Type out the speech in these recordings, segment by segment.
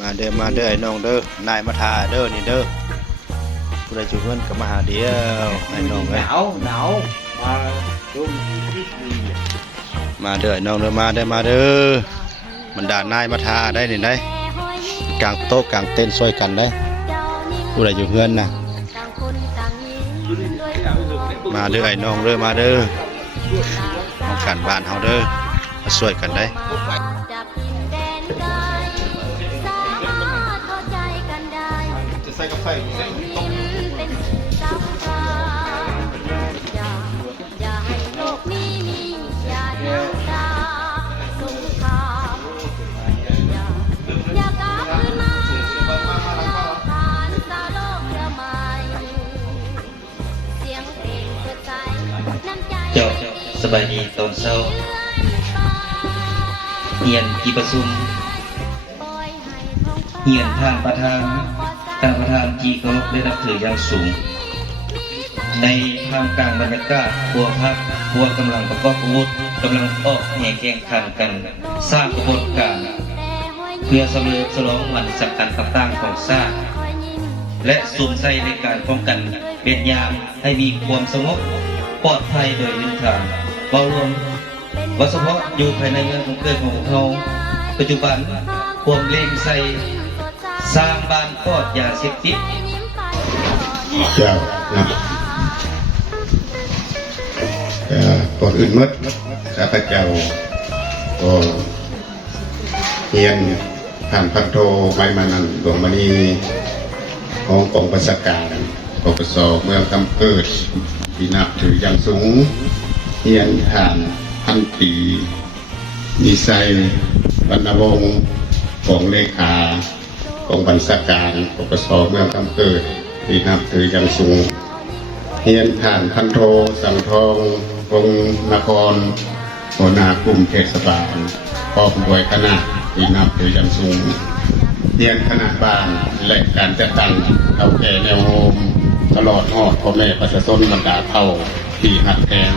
มาเด้อมาเด้อไอ้น้องเด้อนายมาทาเด้อนี่เด้อผู้ใดจุเงินก็มาหาเดียวไอ้น้อง ห เอ้ย นาวมาช่วงที่ดี มาเด้อไอ้น้องเด้อมาเด้อมาเด้อมันด่านายมาทาได้นี่ได้กลางโต๊ะกลางเต็นท์ช่วยกันได้ผู้ใดอยู่เฮือนนะมาเด้อไอ้น้องเด้อมาเด้อเอากันบ้านเฮาเด้อมาช่วยกันได้จะใส่กาแฟอยู่ในต้มเจ้าสบายดีตอนเช้าเฮียนที่ประชุมเฮียนทางประธานที่เคารพได้รับถืออย่างสูงในท่ามกลางบรรยากาศพวกพักพวกกำลังประกอบอาวุธกำลังออกแห่แข่งขันกันสร้างกระบวนการเพื่อฉลองวันสำคัญต่างๆของชาติและสวมใส่ในการป้องกันเป็นยามให้มีความสงบปลอดภัยโดยนิทานเรารวมว่าเฉพาะอยู่ภายในเมืองของเกิดของเราปัจจุบันความเล่งใส่สร้างบ้านปลอดยาเสพติดเจ้านะก่อนอื่นมัดข้าพเจ้าก็เฮียนผ่านพันโทไม้มานันหลวงมณีของกองประชาการปปสเมืองกำเกิดที่นับถืออย่างสูงเฮียนผ่านพันปีนิสัยบรรณวงศ์ของเลขากองบัญชาการปปสเมืองกำเกิดที่นับถืออย่างสูงเฮียนผ่านพันโทสังทองวงนครหัวหน้ากลุ่มเทศบาลพร้อมด้วยคณะที่นับถืออย่างสูงเรียนคณะบ้านและการจัดตั้งเท่าแก่แนวโฮมตลอดหอดพ่อแม่ประชาชนบรรดาเท่าที่หัดแทง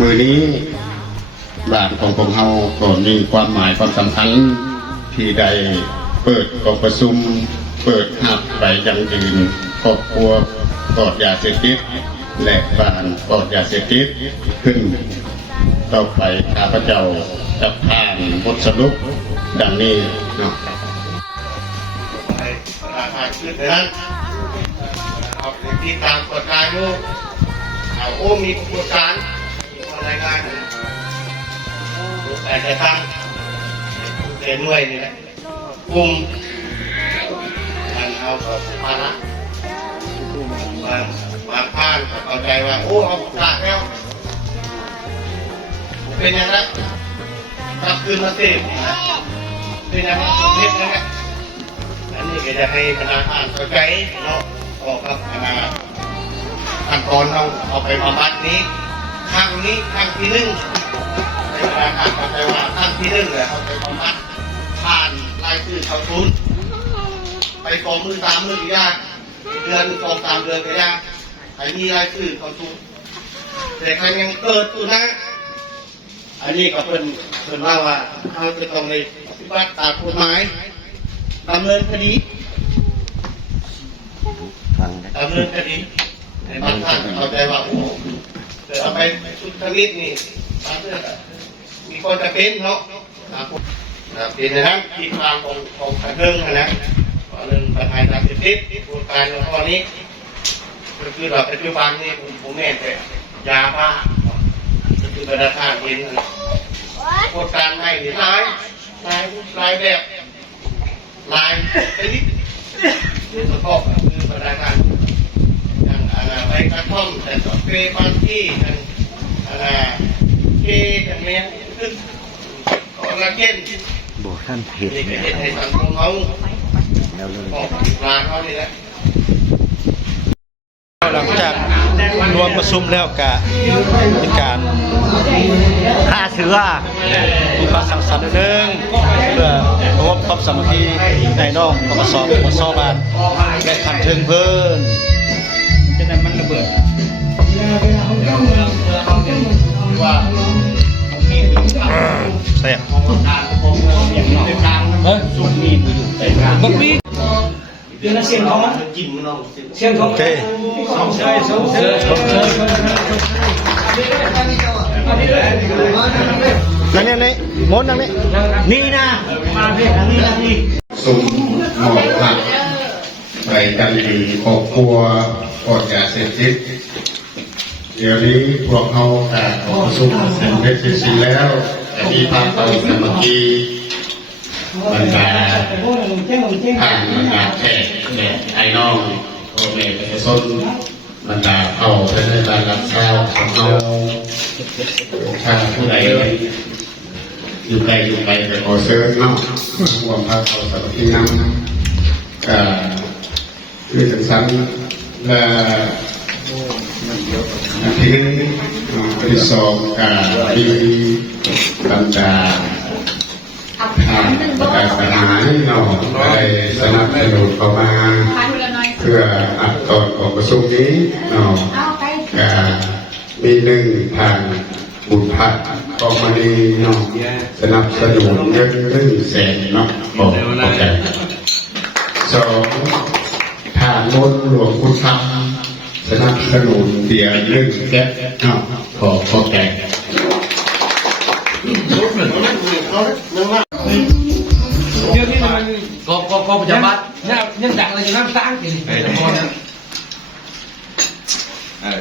มือนี้บ้านของพวกเราก็มีความหมายความสำคัญที่ได้เปิดกองประชุมเปิดหับไปยังยืนครอบครัวปลอดยาเสพติดและบ้านปลอดยาเสพติดขึ้นต่อไปข้าพเจ้าจะผ่านบทสรุปดังนี้เนาะราคาขึ้นนั้นเอาที่ตามกฎการอยู่เอาโอ้มีกฎการอะไรายงานแต่จะตั้งเป็นหน่วยนี่แหละกลุ่มมันเอามาละมาผ่านเข้าใจว่าโอ้เอาขาดแล้วเป็นอย่างนั้นกลับคืนมาเสพเป็นอย่างนั้นเรียบเลยอันนี้ก็จะให้คณะอ่านเข้าใจเนาะออกกับคณะขั้นตอนเราเอาไปบำบัดนี้ครั้งที่หนึ่งในคณะอ่านเข้าใจว่าครั้งที่หนึ่งเลยเอาไปบำบัดผ่านรายชื่อเขาทุนไปกองมือ3 มือกี่ยากเดือน2-3 เดือนก็ยากไอ้มีรายชื่อเขาทุนแต่ใครยังเกิดตัวนะอันนี้ก็เป็นว่าเขาจะต้องในปฏิบัติตามกฎหมายดำเนินคดีในบางท่านเข้าใจว่าโอ้แต่เอาไปชุดชนิดนี่บางเรื่องมีคนจะเป็นเนาะเป็นนะครับที่ทางของขันเรื่องนะเรื่องปัญหาการเสพติดกฎการของข้อนี้ก็คือเราปัจจุบันนี่ผมแน่แต่ยาบ้าก็คือบรรดาท่านเห็นกฎการให้หรือลายแบบลายชนิดที่ประกอบคือบรรดาท่านอย่างใบกระท่อมแต่ต่อเปรย์บางที่อย่างเกย์อย่างนี้คือคอลลาเจนบอกท่านผิด นี่ เนี่ย ให้สังคมเขาออกลาเขานี่แหละหลังจากรวมประชุมแล้วก็มีการฆ่าเชื้อมีความสังสรรค์เรื่องเพื่อรวมความสามัคคีในน้องปปสบ้านและขันถึงเพิ่นจะนั้นมันระเบิดว่าแซ่บ อย่างนอกเฮ้ยซุ่มมีอยู่ บักมีเดี๋ยวนะเสียงท้องเสียงท้อง โอเค สองเชยสองเชยสองเชย นั่งนี่มดนั่งนี่นี่นะมาเพื่อนนี่ สุ่มหมอกหลักไปกันดีครอบครัวปลอดยาเสพติดเดี๋ยวนี้พวกเขาการออกสุ่มเป็นเสร็จสิ้นแล้วแต่ที่ภาคตะวันตกเมื่อกี้บรรดาทางบรรดาแขกแม่ไอ้น้องพ่อแม่ประชาชนบรรดาเอาเป็นในการรักษาของเราถ้าผู้ใดอยู่ไกลไปขอเชิญเนาะรวมพระเขาสารพินำคือจังสันและที่หนึ่งที่สองที่บรรดาทางประกาศปัญหาเนาะได้สนับสนุนเข้ามาเพื่ออัดตอนของประชุมนี้เนาะมีหนึ่งทางบุญพัฒน์ออกมาดีเนาะสนับสนุนเงิน100,000เนาะบอกโอเคสองทางมนหลวงพุทธธรรมสนับสนุนเบียร์1 แก๊สเนาะบอกโอเคเดี๋ยวนี้มัน ก็ประจำบัตร ยังดังเลยน้ำตั้งกิน เออเออ